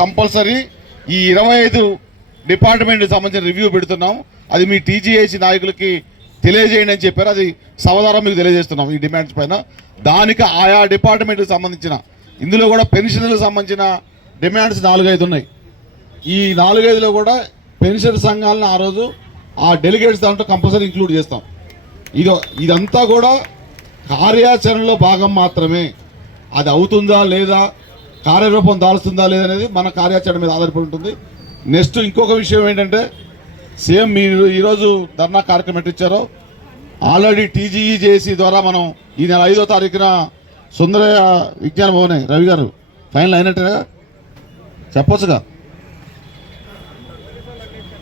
Compulsory ఈ 25 డిపార్ట్మెంట్కి సంబంధించిన రివ్యూ పెడుతున్నాం. అది మీ టీజీఐసీ నాయకులకి తెలియజేయండి అని చెప్పారు. అది సమాధానం మీకు తెలియజేస్తున్నాం ఈ డిమాండ్స్ పైన. దానికి ఆయా డిపార్ట్మెంట్కి సంబంధించిన ఇందులో కూడా పెన్షన్లకు సంబంధించిన డిమాండ్స్ 4-5 ఉన్నాయి. ఈ 4-5లో కూడా పెన్షన్ సంఘాలను ఆ రోజు ఆ డెలిగేట్స్ దాంట్లో కంపల్సరీ ఇంక్లూడ్ చేస్తాం. ఇదంతా కూడా కార్యాచరణలో భాగం మాత్రమే. అది అవుతుందా లేదా, కార్యరూపం దాల్స్తుందా లేదా అనేది మన కార్యాచరణ మీద ఆధారపడి ఉంటుంది. నెక్స్ట్ ఇంకొక విషయం ఏంటంటే, సేమ్ మీరు ఈరోజు ధర్నా కార్యక్రమం పెట్టించారో ఆల్రెడీ టీజీఈజేసీ ద్వారా మనం ఈ నెల 5వ తారీఖున సుందరయ్య విజ్ఞాన భవనే రవి గారు ఫైనల్ అయినట్టుగా చెప్పొచ్చుగా.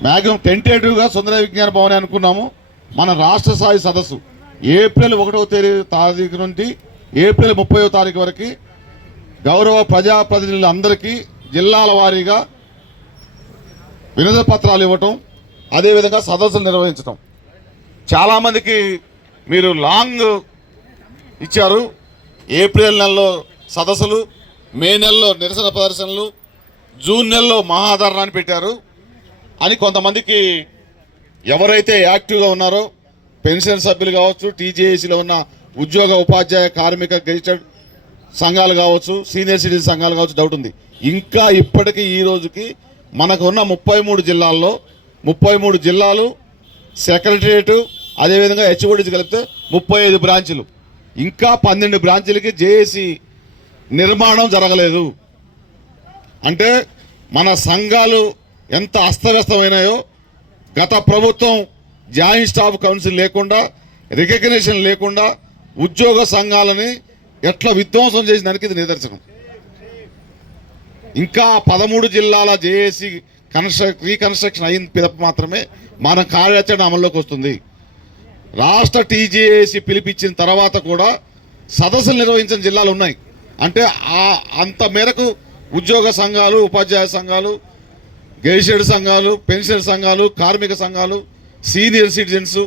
మ్యాక్సిమం టెంటేటివ్గా సుందరయ్య విజ్ఞాన భవనే అనుకున్నాము. మన రాష్ట్ర స్థాయి సదస్సు ఏప్రిల్ 1వ తారీఖు నుండి ఏప్రిల్ 30వ తారీఖు వరకు గౌరవ ప్రజాప్రతినిధులందరికీ జిల్లాల వారీగా వినతి పత్రాలు ఇవ్వటం, అదేవిధంగా సదస్సులు నిర్వహించటం. చాలామందికి మీరు లాంగ్ ఇచ్చారు. ఏప్రిల్ నెలలో సదస్సులు, మే నెలలో నిరసన ప్రదర్శనలు, జూన్ నెలలో మహాధర్నాన్ని పెట్టారు అని కొంతమందికి ఎవరైతే యాక్టివ్గా ఉన్నారో పెన్షన్ సభ్యులు కావచ్చు, టీజీఐసీలో ఉన్న ఉద్యోగ ఉపాధ్యాయ కార్మిక గెజిటెడ్ సంఘాలు కావచ్చు, సీనియర్ సిటిజన్ సంఘాలు కావచ్చు డౌట్ ఉంది. ఇంకా ఇప్పటికీ ఈ రోజుకి మనకు ఉన్న 33 జిల్లాల్లో 33 జిల్లాలు సెక్రటరియట్, అదేవిధంగా హెచ్ఓడిసి కలిపితే 35 బ్రాంచులు, ఇంకా 12 బ్రాంచులకి జేఏసీ నిర్మాణం జరగలేదు. అంటే మన సంఘాలు ఎంత అస్తవ్యస్తమైనాయో, గత ప్రభుత్వం జాయింట్ స్టాఫ్ కౌన్సిల్ లేకుండా, రికగ్నిషన్ లేకుండా ఉద్యోగ సంఘాలని ఎట్లా విధ్వంసం చేసిన దానికి ఇది నిదర్శనం. ఇంకా 13 జిల్లాల జేఏసీ రీకన్స్ట్రక్షన్ అయిన పిదప మాత్రమే మన కార్యాచరణ అమల్లోకి వస్తుంది. రాష్ట్ర టీజీఏసీ పిలిపించిన తర్వాత కూడా సదస్సులు నిర్వహించిన జిల్లాలు ఉన్నాయి. అంటే అంత మేరకు ఉద్యోగ సంఘాలు, ఉపాధ్యాయ సంఘాలు, గెజిటెడ్ సంఘాలు, పెన్షన్ సంఘాలు, కార్మిక సంఘాలు, సీనియర్ సిటిజన్స్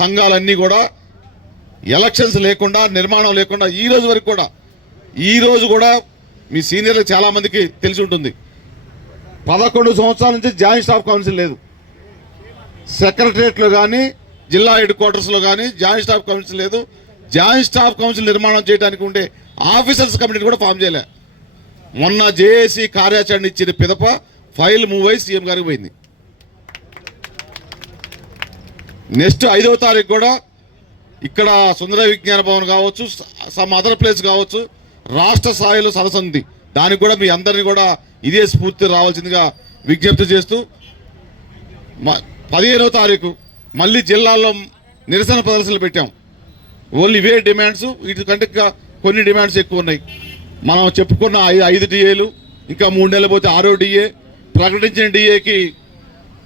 సంఘాలన్నీ కూడా ఎలక్షన్స్ లేకుండా, నిర్మాణం లేకుండా ఈ రోజు వరకు కూడా, ఈ రోజు కూడా మీ సీనియర్లు చాలామందికి తెలిసి ఉంటుంది, 11 సంవత్సరాల నుంచి జాయింట్ స్టాఫ్ కౌన్సిల్ లేదు. సెక్రటరియట్లో కానీ, జిల్లా హెడ్ క్వార్టర్స్లో కానీ జాయింట్ స్టాఫ్ కౌన్సిల్ లేదు. జాయింట్ స్టాఫ్ కౌన్సిల్ నిర్మాణం చేయడానికి ఉండే ఆఫీసర్స్ కమిటీని కూడా ఫామ్ చేయలే. మొన్న జేఏసీ కార్యాచరణ ఇచ్చిన పిదప ఫైల్ మూవ్ అయి సీఎం గారికి పోయింది. నెక్స్ట్ 5వ తారీఖు కూడా ఇక్కడ సుందర విజ్ఞాన భవన్ కావచ్చు, సమ్ అదర్ ప్లేస్ కావచ్చు, రాష్ట్ర స్థాయిలో సదస్సు ఉంది. దానికి కూడా మీ అందరినీ కూడా ఇదే స్ఫూర్తి రావాల్సిందిగా విజ్ఞప్తి చేస్తూ 15వ తారీఖు మళ్ళీ జిల్లాల్లో నిరసన ప్రదర్శనలు పెట్టాం. ఓన్లీ ఇవే డిమాండ్స్, వీటి కంటే కొన్ని డిమాండ్స్ ఎక్కువ ఉన్నాయి. మనం చెప్పుకున్న 5 డిఏలు, ఇంకా 3 నెలలు పోతే 6వ డిఏ, ప్రకటించిన డిఏకి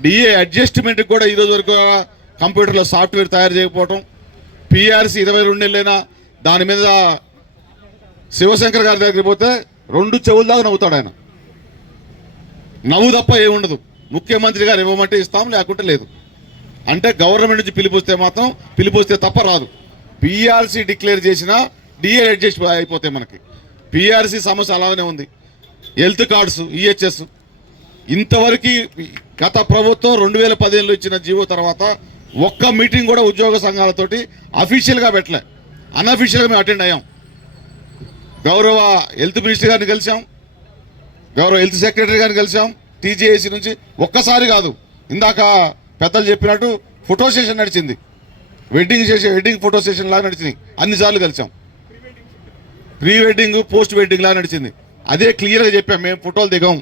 డిఏ అడ్జస్ట్మెంట్కి కూడా ఈరోజు వరకు కంప్యూటర్లో సాఫ్ట్వేర్ తయారు చేయకపోవటం, పిఆర్సీ 22 నెలలైనా దాని మీద శివశంకర్ గారి దగ్గర పోతే 2 చెవుల దాకా నవ్వుతాడు ఆయన. నవ్వు తప్ప ఏముండదు. ముఖ్యమంత్రి గారు ఇవ్వమంటే ఇస్తాం, లేకుంటే లేదు. అంటే గవర్నమెంట్ నుంచి పిలిపిస్తే తప్ప రాదు. పిఆర్సీ డిక్లేర్ చేసినా డిఏ అడ్జస్ట్ అయిపోతాయి. మనకి పిఆర్సీ సమస్య అలానే ఉంది. హెల్త్ కార్డ్స్, ఈహెచ్ఎస్ ఇంతవరకు గత ప్రభుత్వం 2015లో ఇచ్చిన జీవో తర్వాత ఒక్క మీటింగ్ కూడా ఉద్యోగ సంఘాలతోటి అఫీషియల్గా పెట్టలే. అన్అఫీషియల్గా మేము అటెండ్ అయ్యాం. గౌరవ హెల్త్ మినిస్టర్ గారిని కలిసాం, గౌరవ హెల్త్ సెక్రటరీ గారిని కలిసాం. టీజీఐసీ నుంచి ఒక్కసారి కాదు, ఇందాక పెద్దలు చెప్పినట్టు ఫోటో సెషన్ నడిచింది, వెడ్డింగ్ ఫోటో సెషన్ లాగా నడిచింది. అన్నిసార్లు కలిసాం. ప్రీ వెడ్డింగ్, పోస్ట్ వెడ్డింగ్ లాగా నడిచింది. అదే క్లియర్గా చెప్పాం, మేము ఫోటోలు దిగాం,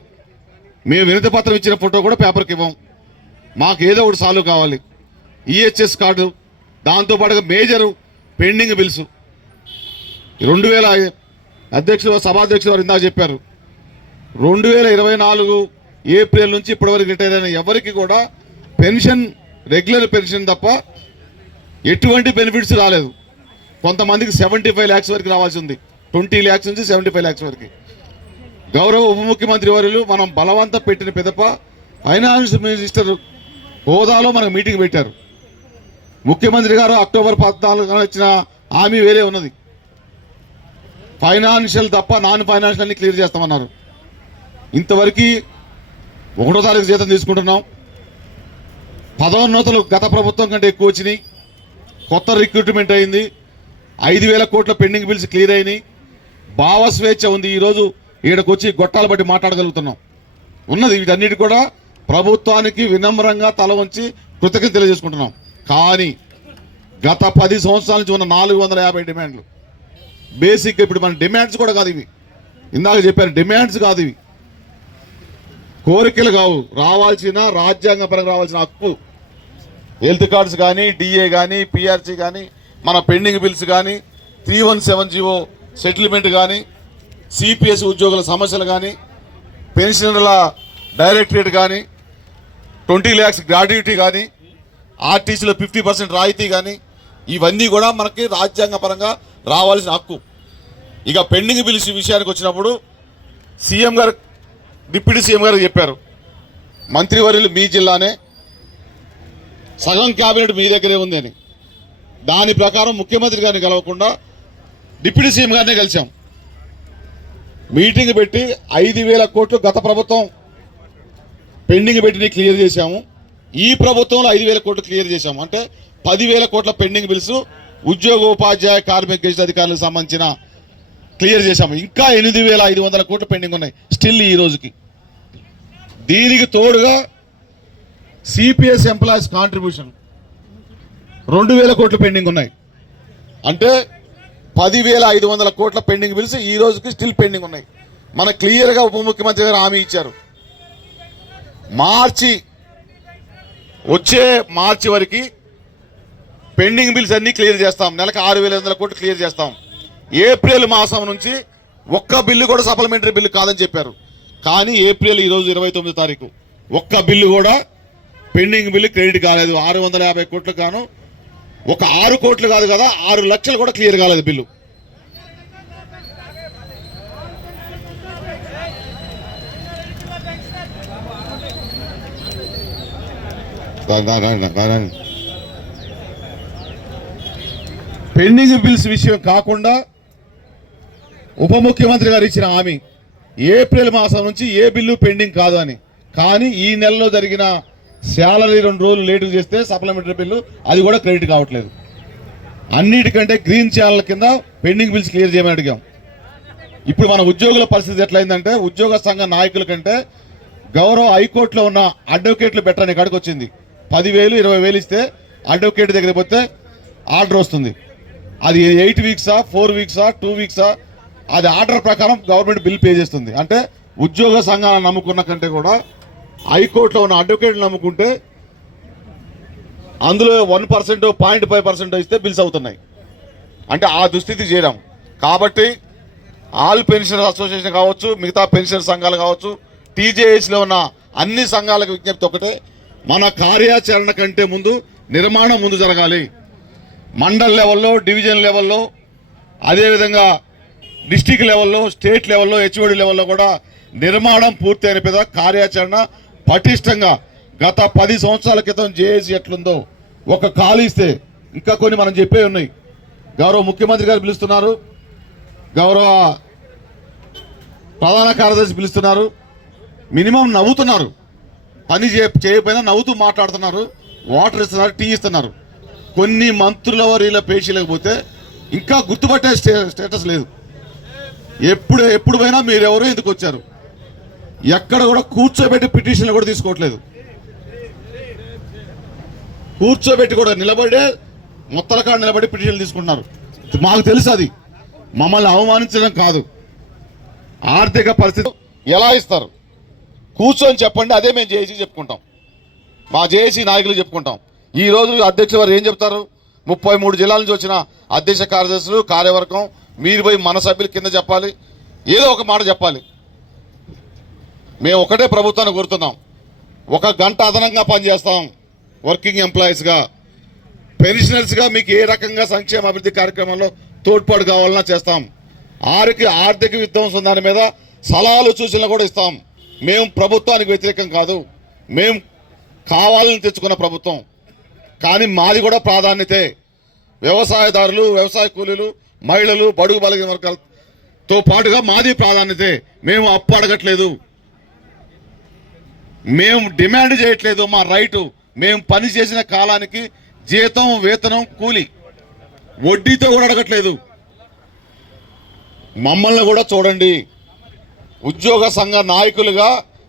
మేము వినతి పత్రం ఇచ్చిన ఫోటో కూడా పేపర్కి ఇవ్వం, మాకు ఏదో ఒకటి సాల్వ్ కావాలి. ఈహెచ్ఎస్ కార్డు, దాంతోపాటుగా మేజరు పెండింగ్ బిల్స్ 2000 సభాధ్యక్షుడు వారు ఇందాక చెప్పారు, 2024 ఏప్రిల్ నుంచి ఇప్పటివరకు రిటైర్ అయిన ఎవరికి కూడా పెన్షన్, రెగ్యులర్ పెన్షన్ తప్ప ఎటువంటి బెనిఫిట్స్ రాలేదు. కొంతమందికి 75 lakhs వరకు రావాల్సి ఉంది, 20 lakhs నుంచి 75 lakhs వరకు. గౌరవ ఉప ముఖ్యమంత్రి వర్యులు మనం బలవంత పెట్టిన పిదప ఫైనాన్స్ మినిస్టర్ హోదాలో మనకు మీటింగ్ పెట్టారు. ముఖ్యమంత్రి గారు అక్టోబర్ 14న ఇచ్చిన హామీ వేరే ఉన్నది. ఫైనాన్షియల్ తప్ప నాన్ ఫైనాన్షియల్ అన్ని క్లియర్ చేస్తామన్నారు. ఇంతవరకు 1వ తారీఖు జీతం తీసుకుంటున్నాం. పదోన్నతులు గత ప్రభుత్వం కంటే ఎక్కువ వచ్చినాయి. కొత్త రిక్రూట్మెంట్ అయింది. 5,000 కోట్ల పెండింగ్ బిల్స్ క్లియర్ అయినాయి. భావ స్వేచ్ఛ ఉంది. ఈరోజు ఈడకు వచ్చి గొట్టాలు బట్టి మాట్లాడగలుగుతున్నాం. ఉన్నది వీటన్నిటి కూడా ప్రభుత్వానికి వినమ్రంగా తల వంచి కృతజ్ఞత తెలియజేసుకుంటున్నాం. కానీ గత 10 సంవత్సరాల నుంచి ఉన్న 450 డిమాండ్లు బేసిక్. ఇప్పుడు మన డిమాండ్స్ కూడా కాదు ఇవి. ఇందాక చెప్పారు డిమాండ్స్ కాదు ఇవి, కోరికలు కావు. రావాల్సిన రాజ్యాంగపరంగా రావాల్సిన హక్కు హెల్త్ కార్డ్స్ కానీ, డిఏ కానీ, పిఆర్సీ కానీ, మన పెండింగ్ బిల్స్ కానీ, 317 సెటిల్మెంట్ కానీ, సిపిఎస్ ఉద్యోగుల సమస్యలు కానీ, పెన్షనర్ల డైరెక్టరేట్ కానీ, 20 lakhs గ్రాడ్యుటీ కానీ, ఆర్టీసీలో 50% రాయితీ కానీ, ఇవన్నీ కూడా మనకి రాజ్యాంగపరంగా రావాల్సిన హక్కు. ఇక పెండింగ్ బిల్స్ విషయానికి వచ్చినప్పుడు సీఎం గారు, డిప్యూటీ సీఎం గారు చెప్పారు, మంత్రివర్యులు మీ జిల్లానే, సగం క్యాబినెట్ మీ దగ్గరే ఉంది అని. దాని ప్రకారం ముఖ్యమంత్రి గారిని కలవకుండా డిప్యూటీ సీఎం గారినే కలిసాం. మీటింగ్ పెట్టి 5,000 కోట్లు గత ప్రభుత్వం పెండింగ్ పెట్టి క్లియర్ చేశాము. ఈ ప్రభుత్వంలో 5,000 కోట్లు క్లియర్ చేశాము. అంటే 10,000 కోట్ల పెండింగ్ బిల్స్ ఉద్యోగ ఉపాధ్యాయ కార్మిక గెజిట్ అధికారులకు సంబంధించిన క్లియర్ చేశాము. ఇంకా 8,500 కోట్లు పెండింగ్ ఉన్నాయి స్టిల్ ఈ రోజుకి. దీనికి తోడుగా సిపిఎస్ ఎంప్లాయీస్ కాంట్రిబ్యూషన్ 2,000 కోట్లు పెండింగ్ ఉన్నాయి. అంటే 10,500 కోట్ల పెండింగ్ బిల్స్ ఈ రోజుకి స్టిల్ పెండింగ్ ఉన్నాయి. మన క్లియర్గా ఉప ముఖ్యమంత్రి గారు హామీ ఇచ్చారు, వచ్చే మార్చి వరకు పెండింగ్ బిల్స్ అన్నీ క్లియర్ చేస్తాం. నెలకు 6,500 కోట్లు క్లియర్ చేస్తాం. ఏప్రిల్ మాసం నుంచి ఒక్క బిల్లు కూడా సప్లిమెంటరీ బిల్లు కాదని చెప్పారు. కానీ ఏప్రిల్ ఈరోజు 29వ తారీఖు ఒక్క బిల్లు కూడా పెండింగ్ బిల్లు క్రెడిట్ కాలేదు. 650 కోట్లు గాను ఒక 6 కోట్లు కాదు కదా, 6 లక్షలు కూడా క్లియర్ కాలేదు బిల్లు. పెండింగ్ బిల్స్ విషయం కాకుండా ఉప ముఖ్యమంత్రి గారు ఇచ్చిన హామీ ఏప్రిల్ మాసం నుంచి ఏ బిల్లు పెండింగ్ కాదు అని. కానీ ఈ నెలలో జరిగిన శాలరీ 2 రోజులు లేటు చేస్తే సప్లిమెంటరీ బిల్లు అది కూడా క్రెడిట్ కావట్లేదు. అన్నిటికంటే గ్రీన్ ఛానల్ కింద పెండింగ్ బిల్స్ క్లియర్ చేయమని అడిగాం. ఇప్పుడు మన ఉద్యోగుల పరిస్థితి ఎట్లయిందంటే, ఉద్యోగ సంఘ నాయకుల కంటే గౌరవ హైకోర్టులో ఉన్న అడ్వకేట్లు బెటర్ అనే కాడికి వచ్చింది. 10,000 20,000 ఇస్తే అడ్వకేట్ దగ్గరికి పోతే ఆర్డర్ వస్తుంది. అది 8 వీక్సా 4 వీక్సా 2 వీక్సా, అది ఆర్డర్ ప్రకారం గవర్నమెంట్ బిల్ పే చేస్తుంది. అంటే ఉద్యోగ సంఘాలను నమ్ముకున్న కంటే కూడా హైకోర్టులో ఉన్న అడ్వకేట్లు నమ్ముకుంటే అందులో 1%, 0.5% ఇస్తే బిల్స్ అవుతున్నాయి. అంటే ఆ దుస్థితి చేయడం. కాబట్టి ఆల్ పెన్షనర్స్ అసోసియేషన్ కావచ్చు, మిగతా పెన్షనర్ సంఘాలు కావచ్చు, టీజేఎస్లో ఉన్న అన్ని సంఘాలకు విజ్ఞప్తి ఒకటే, మన కార్యాచరణ కంటే ముందు నిర్మాణం ముందు జరగాలి. మండల్ లెవెల్లో, డివిజన్ లెవెల్లో, అదేవిధంగా డిస్టిక్ లెవెల్లో, స్టేట్ లెవెల్లో, హెచ్ఓడి లెవెల్లో కూడా నిర్మాణం పూర్తి అయిన పెద్ద కార్యాచరణ పటిష్టంగా గత 10 సంవత్సరాల క్రితం జేఏసీ ఎట్లుందో ఒక కాలు ఇస్తే ఇంకా కొన్ని మనం చెప్పే ఉన్నాయి. గౌరవ ముఖ్యమంత్రి గారు పిలుస్తున్నారు, గౌరవ ప్రధాన కార్యదర్శి పిలుస్తున్నారు. మినిమం నవ్వుతున్నారు, పని చేయకపోయినా నవ్వుతూ మాట్లాడుతున్నారు, వాటర్ ఇస్తున్నారు, టీ ఇస్తున్నారు. కొన్ని మంత్రుల వారిలో పేషీలకు పోతే ఇంకా గుర్తుపట్టే స్టేటస్ లేదు. ఎప్పుడు పోయినా మీరెవరో ఎందుకు వచ్చారు, ఎక్కడ కూడా కూర్చోబెట్టి పిటిషన్లు కూడా తీసుకోవట్లేదు. కూర్చోబెట్టి కూడా నిలబడే మొత్తల కాడ నిలబడి పిటిషన్లు తీసుకుంటున్నారు. మాకు తెలుసు అది మమ్మల్ని అవమానించడం కాదు. ఆర్థిక పరిస్థితి ఎలా ఇస్తారు కూర్చొని చెప్పండి, అదే మేము జేఏసీ చెప్పుకుంటాం, మా జేఏసీ నాయకులు చెప్పుకుంటాం. ఈ రోజు అధ్యక్షులు వారు ఏం చెప్తారు, 33 జిల్లాల నుంచి వచ్చిన అధ్యక్ష కార్యదర్శులు, కార్యవర్గం, మీరు పోయి మన సభ్యులు కింద చెప్పాలి, ఏదో ఒక మాట చెప్పాలి. మేము ఒకటే ప్రభుత్వాన్ని కోరుతున్నాం, 1 గంట అదనంగా పనిచేస్తాం వర్కింగ్ ఎంప్లాయీస్గా, పెన్షనర్స్గా మీకు ఏ రకంగా సంక్షేమ అభివృద్ధి కార్యక్రమంలో తోడ్పాటు కావాలన్నా చేస్తాం. ఆర్థిక విధ్వంసం దాని మీద సలహాలు సూచనలు కూడా ఇస్తాం. మేము ప్రభుత్వానికి వ్యతిరేకం కాదు, మేము కావాలని తెచ్చుకున్న ప్రభుత్వం. కానీ మాది కూడా ప్రాధాన్యతే. వ్యవసాయదారులు, వ్యవసాయ కూలీలు, మహిళలు, బడుగు బలగిన వర్గాలతో పాటుగా మాది ప్రాధాన్యతే. మేము అప్పు అడగట్లేదు, మేము డిమాండ్ చేయట్లేదు, మా రైటు. మేము పని చేసిన కాలానికి జీతం, వేతనం, కూలి వడ్డీతో కూడా అడగట్లేదు. మమ్మల్ని కూడా చూడండి. ఉద్యోగ సంఘ నాయకులుగా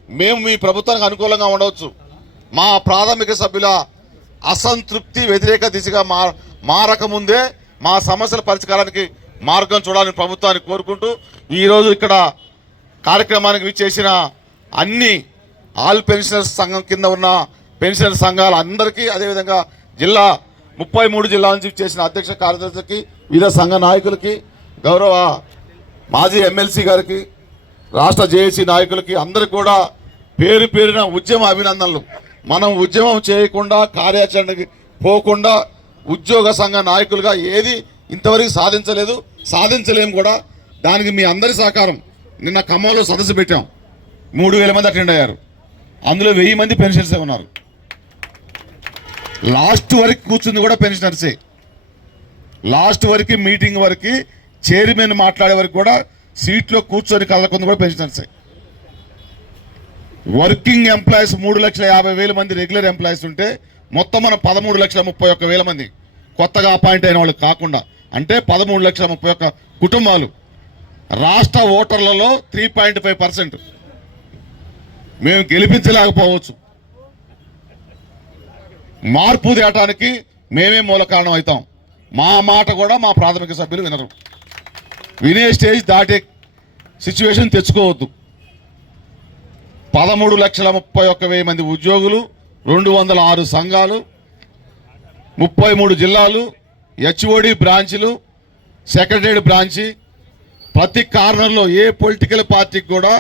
మేము మీ ప్రభుత్వానికి అనుకూలంగా ఉండవచ్చు. మా ప్రాథమిక సభ్యుల అసంతృప్తి వ్యతిరేక దిశగా మారకముందే మా సమస్యల పరిష్కారానికి మార్గం చూడాలని ప్రభుత్వాన్ని కోరుకుంటూ ఈరోజు ఇక్కడ కార్యక్రమానికి విచ్చేసిన అన్ని ఆల్ పెన్షనర్స్ సంఘం కింద ఉన్న పెన్షనర్ సంఘాల అందరికీ, అదేవిధంగా 33 జిల్లాల నుంచి చేసిన అధ్యక్ష కార్యదర్శికి, వివిధ సంఘ నాయకులకి, గౌరవ మాజీ ఎమ్మెల్సీ గారికి, రాష్ట్ర జేఏసీ నాయకులకి అందరికీ కూడా పేరు పేరున ఉద్యమ అభినందనలు. మనం ఉద్యమం చేయకుండా, కార్యాచరణకి పోకుండా ఉద్యోగ సంఘ నాయకులుగా ఏది ఇంతవరకు సాధించలేదు, సాధించలేము కూడా. దానికి మీ అందరి సహకారం. నిన్న ఖమ్మంలో సదస్సు పెట్టాం, 3000 మంది అటెండ్ అయ్యారు. అందులో 1000 మంది పెన్షనర్సే ఉన్నారు. లాస్ట్ వరకు కూర్చుంది కూడా పెన్షనర్సే. లాస్ట్ వరకు మీటింగ్ వరకు చైర్మన్ మాట్లాడే వరకు కూడా సీట్లో కూర్చొని కదలకుంది కూడా పెన్షనర్సే. వర్కింగ్ ఎంప్లాయీస్ 3,50,000 మంది రెగ్యులర్ ఎంప్లాయీస్ ఉంటే మొత్తం మనం 13,31,000 మంది కొత్తగా అపాయింట్ అయిన వాళ్ళు కాకుండా, అంటే 13,31,000 కుటుంబాలు. రాష్ట్ర ఓటర్లలో 3.5% మేము గెలిపించలేకపోవచ్చు. మార్పు తేటానికి మేమే మూల కారణం అవుతాం. మా మాట కూడా మా ప్రాథమిక సభ్యులు వినరు. వినే స్టేజ్ దాటే సిచ్యువేషన్ తెచ్చుకోవద్దు. 13,31,000 మంది ఉద్యోగులు, 206 సంఘాలు, 33 జిల్లాలు, హెచ్ఓడి బ్రాంచ్లు, సెక్రటరీ బ్రాంచి, ప్రతి కార్నర్లో ఏ పొలిటికల్ పార్టీకి కూడా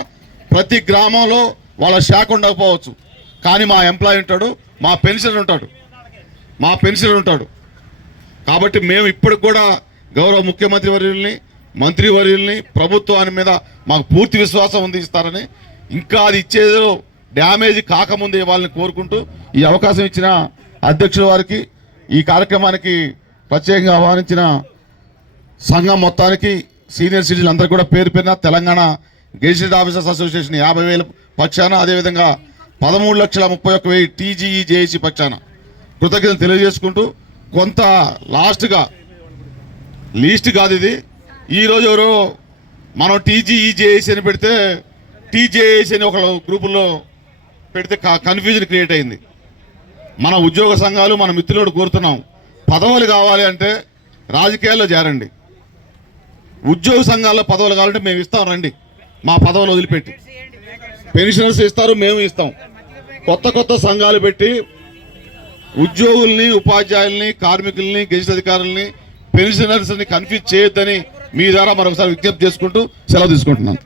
ప్రతి గ్రామంలో వాళ్ళ శాఖ ఉండకపోవచ్చు, కానీ మా ఎంప్లాయీ ఉంటాడు, మా పెన్షనర్ ఉంటాడు. కాబట్టి మేము ఇప్పటికి కూడా గౌరవ ముఖ్యమంత్రి వర్యుల్ని, మంత్రి వర్యుల్ని, ప్రభుత్వాన్ని మీద మాకు పూర్తి విశ్వాసం ఉంది, ఇస్తారని. ఇంకా అది ఇచ్చేదో డ్యామేజ్ కాకముందే వాళ్ళని కోరుకుంటూ ఈ అవకాశం ఇచ్చిన అధ్యక్షుల వారికి, ఈ కార్యక్రమానికి ప్రత్యేకంగా ఆహ్వానించిన సంఘం మొత్తానికి, సీనియర్ సిటిజన్లు అందరికీ కూడా పేరు పేరున తెలంగాణ గెజిటెడ్ ఆఫీసర్స్ అసోసియేషన్ 50,000 పక్షాన, అదేవిధంగా 13,31,000 టీజీఈ జేఏసీ పక్షాన కృతజ్ఞతలు తెలియజేసుకుంటూ, కొంత లీస్ట్ కాదు ఇది. ఈరోజు ఎవరో మనం టీజీఈ జేఏసీ అని పెడితే టీజేఏసీ అని ఒక గ్రూపుల్లో పెడితే కన్ఫ్యూజన్ క్రియేట్ అయింది. మన ఉద్యోగ సంఘాలు, మన మిత్రులు కోరుతున్నాం, పదవులు కావాలి అంటే రాజకీయాల్లో చేరండి. ఉద్యోగ సంఘాల్లో పదవులు కావాలంటే మేము ఇస్తాం, రండి. మా పదవులు వదిలిపెట్టి పెన్షనర్స్ ఇస్తారు, మేము ఇస్తాం. కొత్త సంఘాలు పెట్టి ఉద్యోగుల్ని, ఉపాధ్యాయుల్ని, కార్మికుల్ని, గెజిట్ అధికారుల్ని, పెన్షనర్స్ని కన్ఫ్యూజ్ చేయొద్దని మీ ద్వారా మరొకసారి విజ్ఞప్తి చేసుకుంటూ సెలవు తీసుకుంటున్నాను.